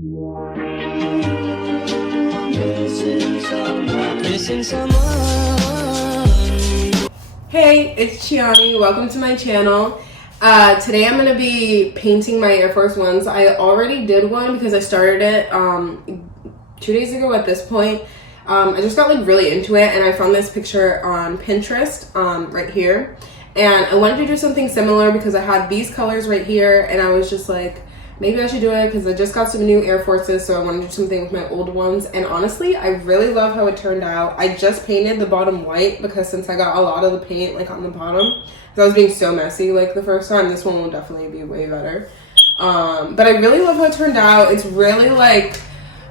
Hey, it's Chianny. Welcome to my channel. Today I'm going to be painting my Air Force Ones. I already did one because I started it 2 days ago at this point. I just got like really into it and I found this picture on Pinterest right here. And I wanted to do something similar because I had these colors right here and I was just like, maybe I should do it because I just got some new Air Forces, so I want to do something with my old ones. And honestly, I really love how it turned out. I just painted the bottom white because since I got a lot of the paint like on the bottom, because I was being so messy like the first time, this one will definitely be way better. But I really love how it turned out. It's really like,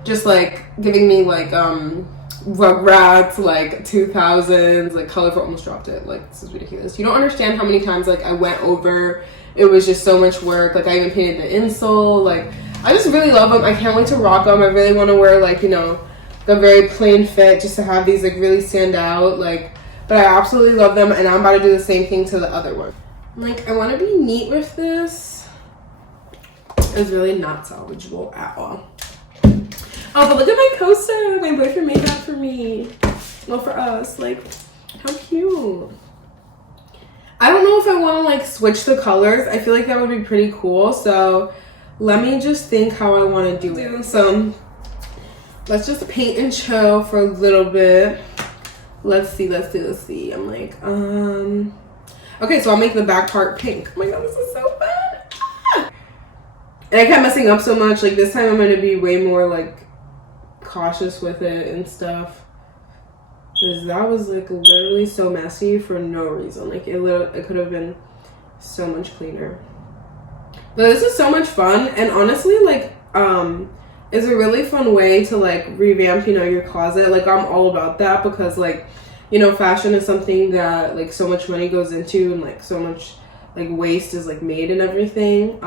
just like giving me like Rugrats, like 2000s, like colorful. Almost dropped it. Like, this is ridiculous. You don't understand how many times like I went over. It was just so much work. Like, I even painted the insole. Like, I just really love them. I can't wait to rock them. I really want to wear like, you know, the very plain fit just to have these like really stand out. Like, but I absolutely love them, and I'm about to do the same thing to the other one. Like, I want to be neat with this. It's really not salvageable at all. Oh, but look at my coaster. My boyfriend made that for me. Well, for us. Like, how cute. I don't know if I want to like switch the colors. I feel like that would be pretty cool. So let me just think how I want to do it. So let's just paint and chill for a little bit. Let's see. I'm like, okay, so I'll make the back part pink. Oh my god, this is so fun. And I kept messing up so much. Like, this time I'm going to be way more like cautious with it and stuff, because that was like literally so messy for no reason. Like, it could have been so much cleaner. But this is so much fun, and honestly, like, it's a really fun way to like revamp, you know, your closet. Like, I'm all about that because, like, you know, fashion is something that like so much money goes into, and like so much like waste is like made and everything.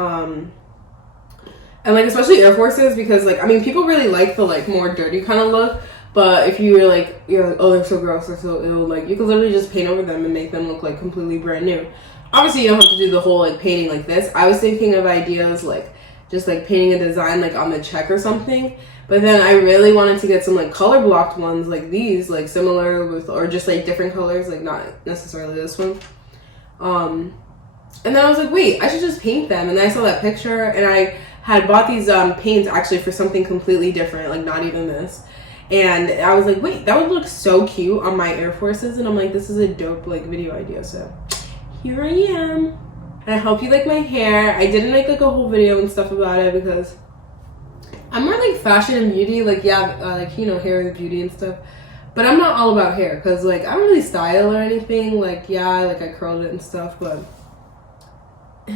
And like especially Air Forces, because like, I mean, people really like the like more dirty kind of look, but if you're like, oh, they're so gross, they're so ill, like you can literally just paint over them and make them look like completely brand new. Obviously you don't have to do the whole like painting like this. I was thinking of ideas like just like painting a design like on the check or something, but then I really wanted to get some like color blocked ones like these, like similar with, or just like different colors, like not necessarily this one. And then I was like, wait, I should just paint them. And then I saw that picture and I had bought these paints actually for something completely different, like not even this. And I was like, wait, that would look so cute on my Air Forces. And I'm like, this is a dope like video idea. So here I am. And I hope you like my hair. I didn't make like a whole video and stuff about it because I'm more like fashion and beauty. Like, yeah, like, you know, hair is beauty and stuff. But I'm not all about hair because like I don't really style or anything. Like, yeah, like I curled it and stuff, but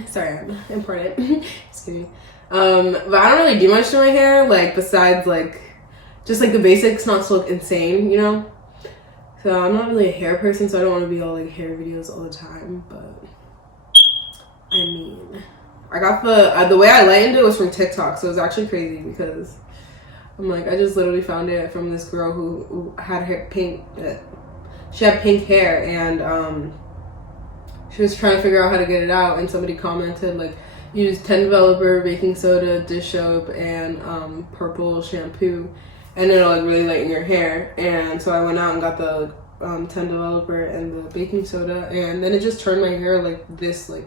sorry, I'm important. Just kidding. But I don't really do much to my hair, like besides like just like the basics, not to look insane, you know. So I'm not really a hair person, so I don't want to be all like hair videos all the time. But I mean, I got the way I lightened it was from TikTok, so it was actually crazy because I'm like, I just literally found it from this girl who had hair pink. She had pink hair and she was trying to figure out how to get it out, and somebody commented like, use 10 developer, baking soda, dish soap, and purple shampoo, and it'll like really lighten your hair. And so I went out and got the 10 developer and the baking soda, and then it just turned my hair like this, like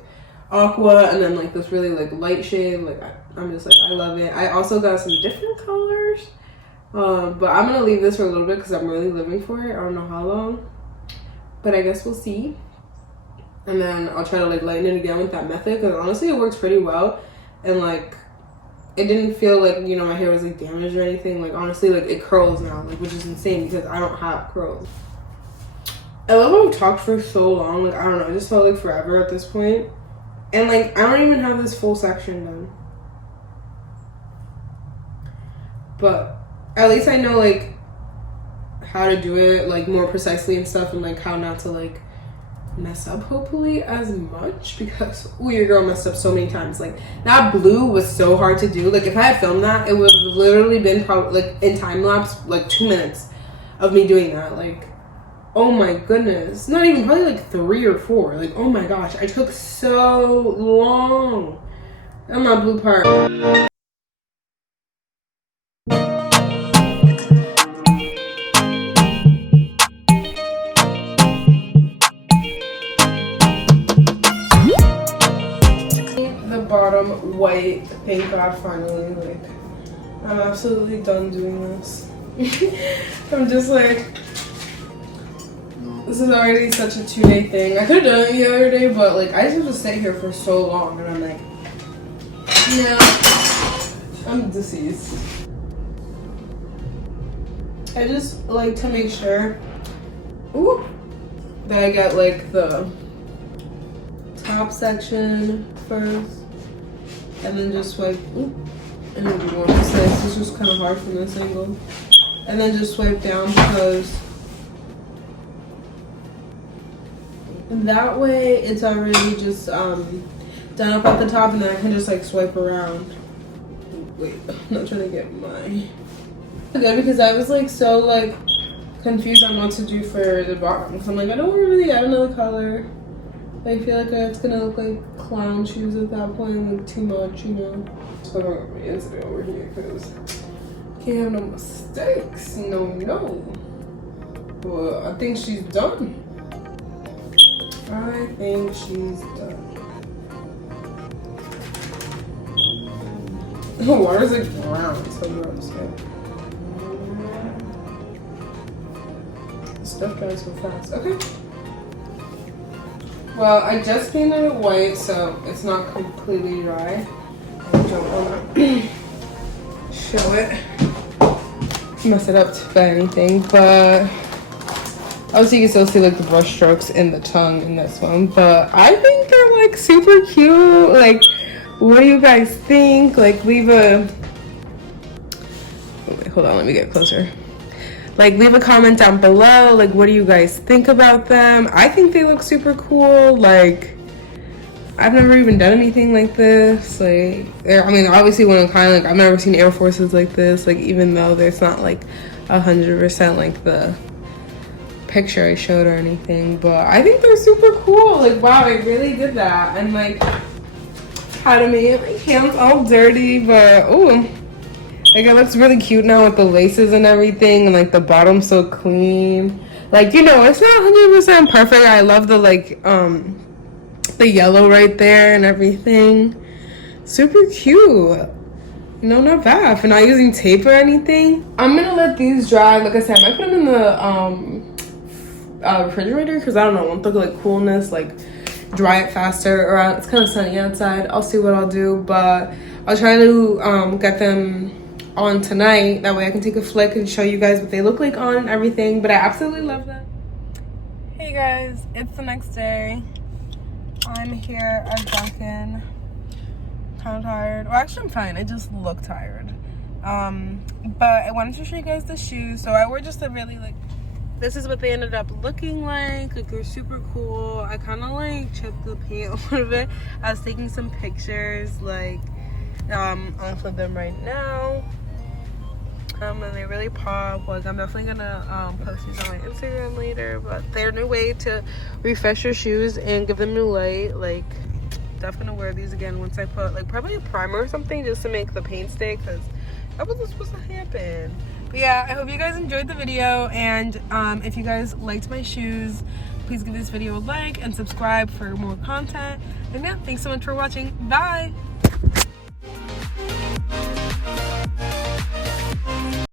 aqua, and then like this really like light shade. Like I'm just like, I love it. I also got some different colors, but I'm gonna leave this for a little bit because I'm really living for it. I don't know how long, but I guess we'll see. And then I'll try to like lighten it again with that method, because honestly it works pretty well, and like it didn't feel like, you know, my hair was like damaged or anything. Like honestly, like it curls now, like, which is insane because I don't have curls. I love how I've talked for so long. Like, I don't know, it just felt like forever at this point. And like I don't even have this full section done, but at least I know like how to do it like more precisely and stuff, and like how not to like mess up hopefully as much, because your girl messed up so many times. Like that blue was so hard to do. Like if I had filmed that, it would have literally been probably like in time lapse like 2 minutes of me doing that. Like, oh my goodness, not even, probably like 3 or 4. Like, oh my gosh, I took so long on my blue part. white. Thank God, finally. Like, I'm absolutely done doing this. I'm just like, this is already such a 2-day thing. I could have done it the other day, but like, I just have to sit here for so long, and I'm like, no, I'm deceased. I just like to make sure, ooh, that I get like the top section first, and then just swipe, ooh, and then do one slice. It's just kind of hard from this angle. And then just swipe down, because that way it's already just done up at the top, and then I can just like swipe around. Wait, I'm not trying to get my good, because I was like so like confused on what to do for the bottom. Because I'm like, I don't want to really add another color. I feel like it's gonna look like clown shoes at that point, like too much, you know. So I'm gonna put my incident over here, because can't have no mistakes. No. Well, I think she's done. I think she's done. Why is it brown? So gross. Stuff dries so fast. Okay. Well, I just painted it white, so it's not completely dry. I don't want to show it, mess it up by anything, but obviously you can still see like the brush strokes in the tongue in this one. But I think they're like super cute. Like, what do you guys think? Like, leave a, wait, hold on, let me get closer. Like, leave a comment down below. Like, what do you guys think about them? I think they look super cool. Like, I've never even done anything like this. Like, I mean, obviously when I'm kind of like, I've never seen Air Forces like this. Like, even though there's not like 100% like the picture I showed or anything. But I think they're super cool. Like, wow, I really did that. And like, how to make my hands all dirty, but ooh. Like, it looks really cute now with the laces and everything, and like the bottom's so clean. Like, you know, it's not 100% perfect. I love the like the yellow right there and everything. Super cute. No, not bad for not using tape or anything. I'm gonna let these dry. Like I said, I might put them in the refrigerator, because I don't know, I want the like coolness, like dry it faster. Or it's kind of sunny outside. I'll see what I'll do, but I'll try to get them on tonight. That way I can take a flick and show you guys what they look like on and everything. But I absolutely love them. Hey guys, it's the next day. I'm here at Dunkin'. Kind of tired. Well, actually I'm fine. I just look tired. But I wanted to show you guys the shoes. So I wore just a really like, this is what they ended up looking like. Like, they're super cool. I kind of like chipped the paint a little bit. I was taking some pictures. Like, I'm gonna flip them right now. And they really pop. Like, I'm definitely gonna post these on my Instagram later. But they're a new way to refresh your shoes and give them new light. Like, definitely gonna wear these again once I put like probably a primer or something, just to make the paint stay, because that wasn't supposed to happen. But yeah, I hope you guys enjoyed the video, and if you guys liked my shoes, please give this video a like and subscribe for more content. And yeah, thanks so much for watching. Bye.